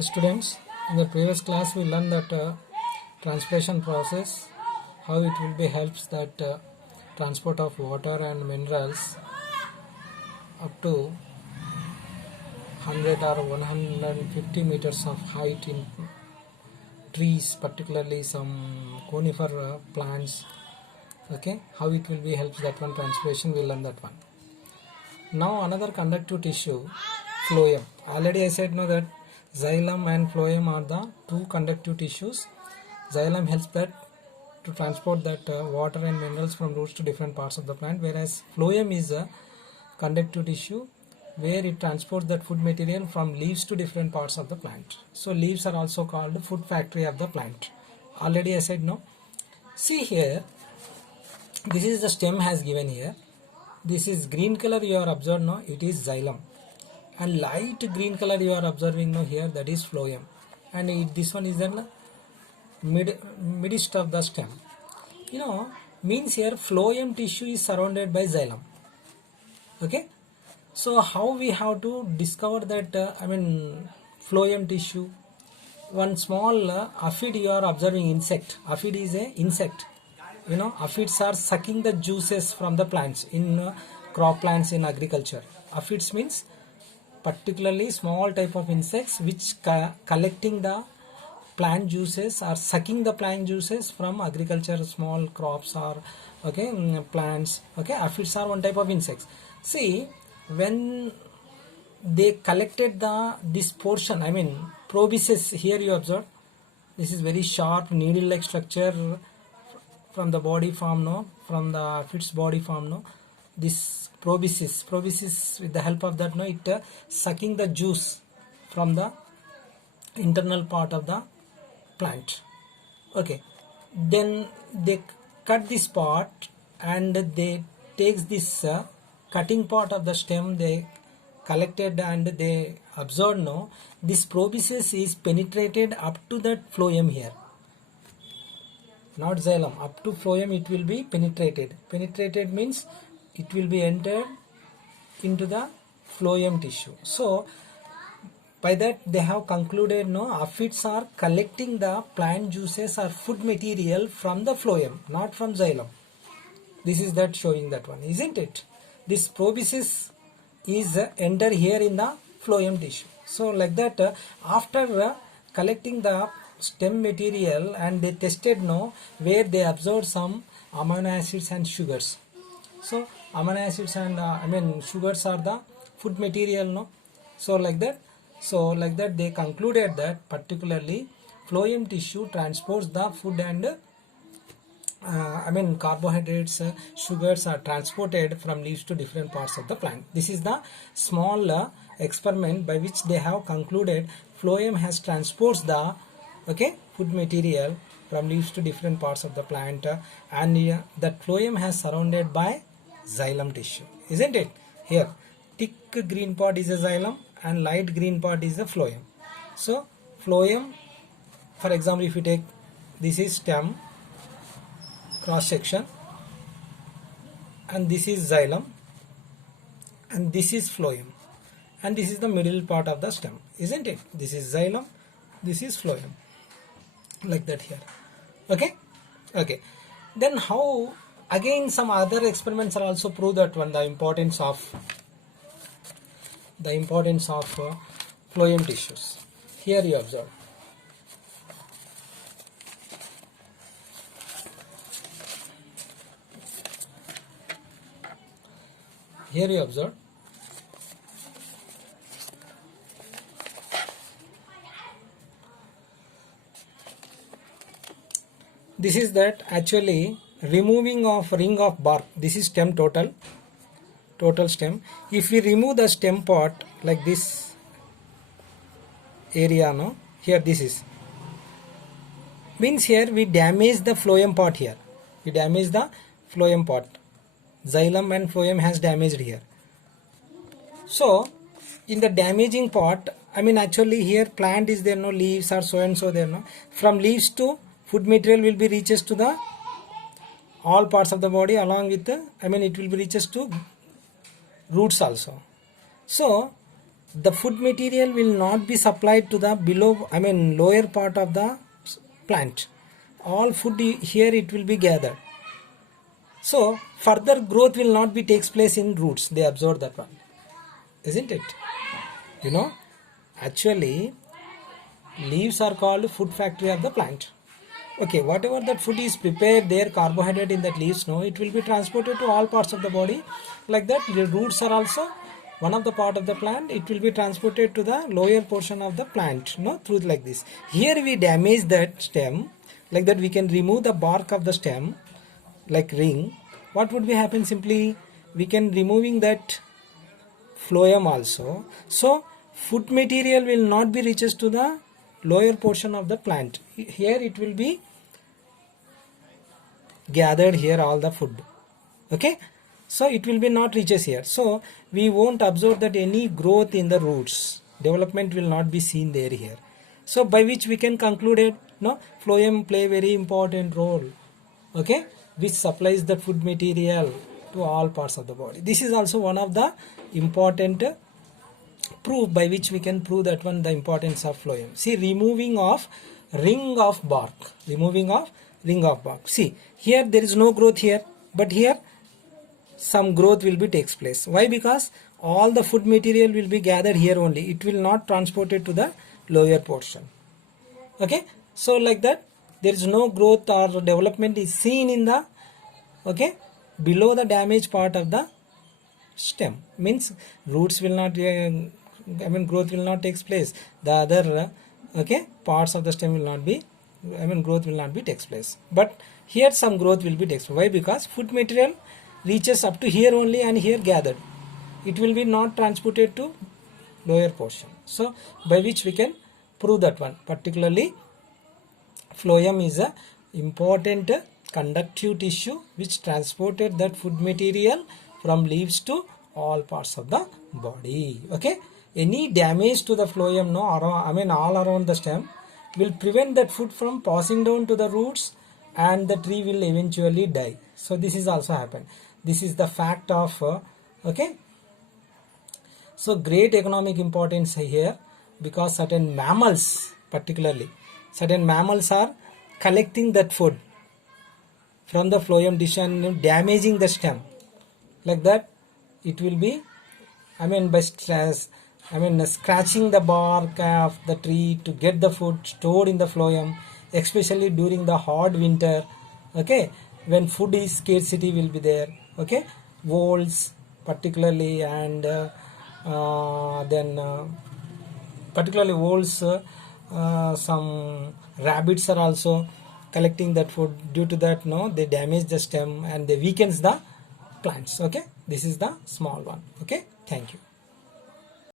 Students, in the previous class we learned that transpiration process, how it will be helps that transport of water and minerals up to 100 or 150 meters of height in trees, particularly some conifer plants. Okay, how it will be helps that one transpiration, we learn that one. Now another conductive tissue, phloem. Already I said no that xylem and phloem are the two conductive tissues. Xylem helps that to transport that water and minerals from roots to different parts of the plant, whereas phloem is a conductive tissue where it transports that food material from leaves to different parts of the plant. So leaves are also called the food factory of the plant. Already I said no. See here, this is the stem has given here. This is green color you are observed now, it is xylem, and light green color you are observing now here, that is phloem, and this one is the midst of the stem. Means here phloem tissue is surrounded by xylem. Okay, so how we have to discover that phloem tissue? One small aphid you are observing, insect. Aphid is a insect. Aphids are sucking the juices from the plants in crop plants in agriculture. Aphids means particularly small type of insects which collecting the plant juices or sucking the plant juices from agriculture, small crops or plants. Aphids are one type of insects. See, when they collected this portion, proboscis, here you observe, this is very sharp needle like structure from the body form, from the aphid's body form, this proboscis with the help of that, it sucking the juice from the internal part of the plant. Okay, then they cut this part and they takes this cutting part of the stem, they collected and they observed this proboscis is penetrated up to that phloem here, not xylem, up to phloem it will be penetrated. Penetrated means it will be entered into the phloem tissue. So by that they have concluded aphids are collecting the plant juices or food material from the phloem, not from xylem. This is that showing that one, isn't it? This proboscis is enter here in the phloem tissue. So like that after collecting the stem material and they tested where they observed some amino acids and sugars. So amino acids and sugars are the food material, so like that they concluded that particularly phloem tissue transports the food and carbohydrates, sugars are transported from leaves to different parts of the plant. This is the small experiment by which they have concluded phloem has transports the food material from leaves to different parts of the plant, and that phloem has surrounded by xylem tissue, isn't it? Here thick green part is a xylem and light green part is the phloem. So phloem, for example, if you take, this is stem cross section and this is xylem and this is phloem and this is the middle part of the stem, isn't it? This is xylem, this is phloem, like that here. Okay, then how, again some other experiments are also prove that one, the importance of phloem tissues. Here you observe, this is that actually removing of ring of bark. This is stem, total stem. If we remove the stem part like this area, here this is, means here we damage the phloem part here. We damage the phloem part. Xylem and phloem has damaged here. So in the damaging part, actually here plant is there, leaves are so and so there, from leaves to food material will be reaches to the all parts of the body, along with the, it will be reaches to roots also. So the food material will not be supplied to the lower part of the plant. All food here it will be gathered. So further growth will not be takes place in roots. They absorb that one, isn't it? You know, actually leaves are called food factory of the plant. Okay, whatever that food is prepared there, carbohydrate in that leaves, no, it will be transported to all parts of the body. Like that, the roots are also one of the part of the plant. It will be transported to the lower portion of the plant, no, through like this. Here we damage that stem, like that we can remove the bark of the stem, like ring. What would be happen? Simply we can removing that phloem also. So food material will not be reaches to the lower portion of the plant. Here it will be gathered here all the food. Okay, so it will be not reaches here. So we won't observe that any growth in the roots, development will not be seen there here. So by which we can conclude it, no, phloem play very important role, okay, which supplies the food material to all parts of the body. This is also one of the important proof by which we can prove that one, the importance of phloem. See, removing of ring of bark, removing of ring of bark. See, here there is no growth here, but here some growth will be takes place. Why? Because all the food material will be gathered here only. It will not transported to the lower portion. Okay, so like that there is no growth or development is seen in the, okay, below the damaged part of the stem. Means roots will not growth will not takes place. The other okay, parts of the stem will not be, growth will not be takes place. But here some growth will be takes place. Why? Because food material reaches up to here only and here gathered. It will be not transported to lower portion. So by which we can prove that one. Particularly phloem is a important conductive tissue which transported that food material from leaves to all parts of the body. Okay, any damage to the phloem, no, all around the stem will prevent that food from passing down to the roots and the tree will eventually die. So this is also happened. This is the fact of okay. So great economic importance here, because certain mammals, particularly certain mammals are collecting that food from the phloem tissue and damaging the stem. Like that it will be, by stress, scratching the bark of the tree to get the food stored in the phloem, especially during the hot winter, okay, when food is scarcity will be there, okay, voles particularly, and then particularly voles, some rabbits are also collecting that food. Due to that, no, they damage the stem and they weakens the plants. Okay, this is the small one. Okay, thank you.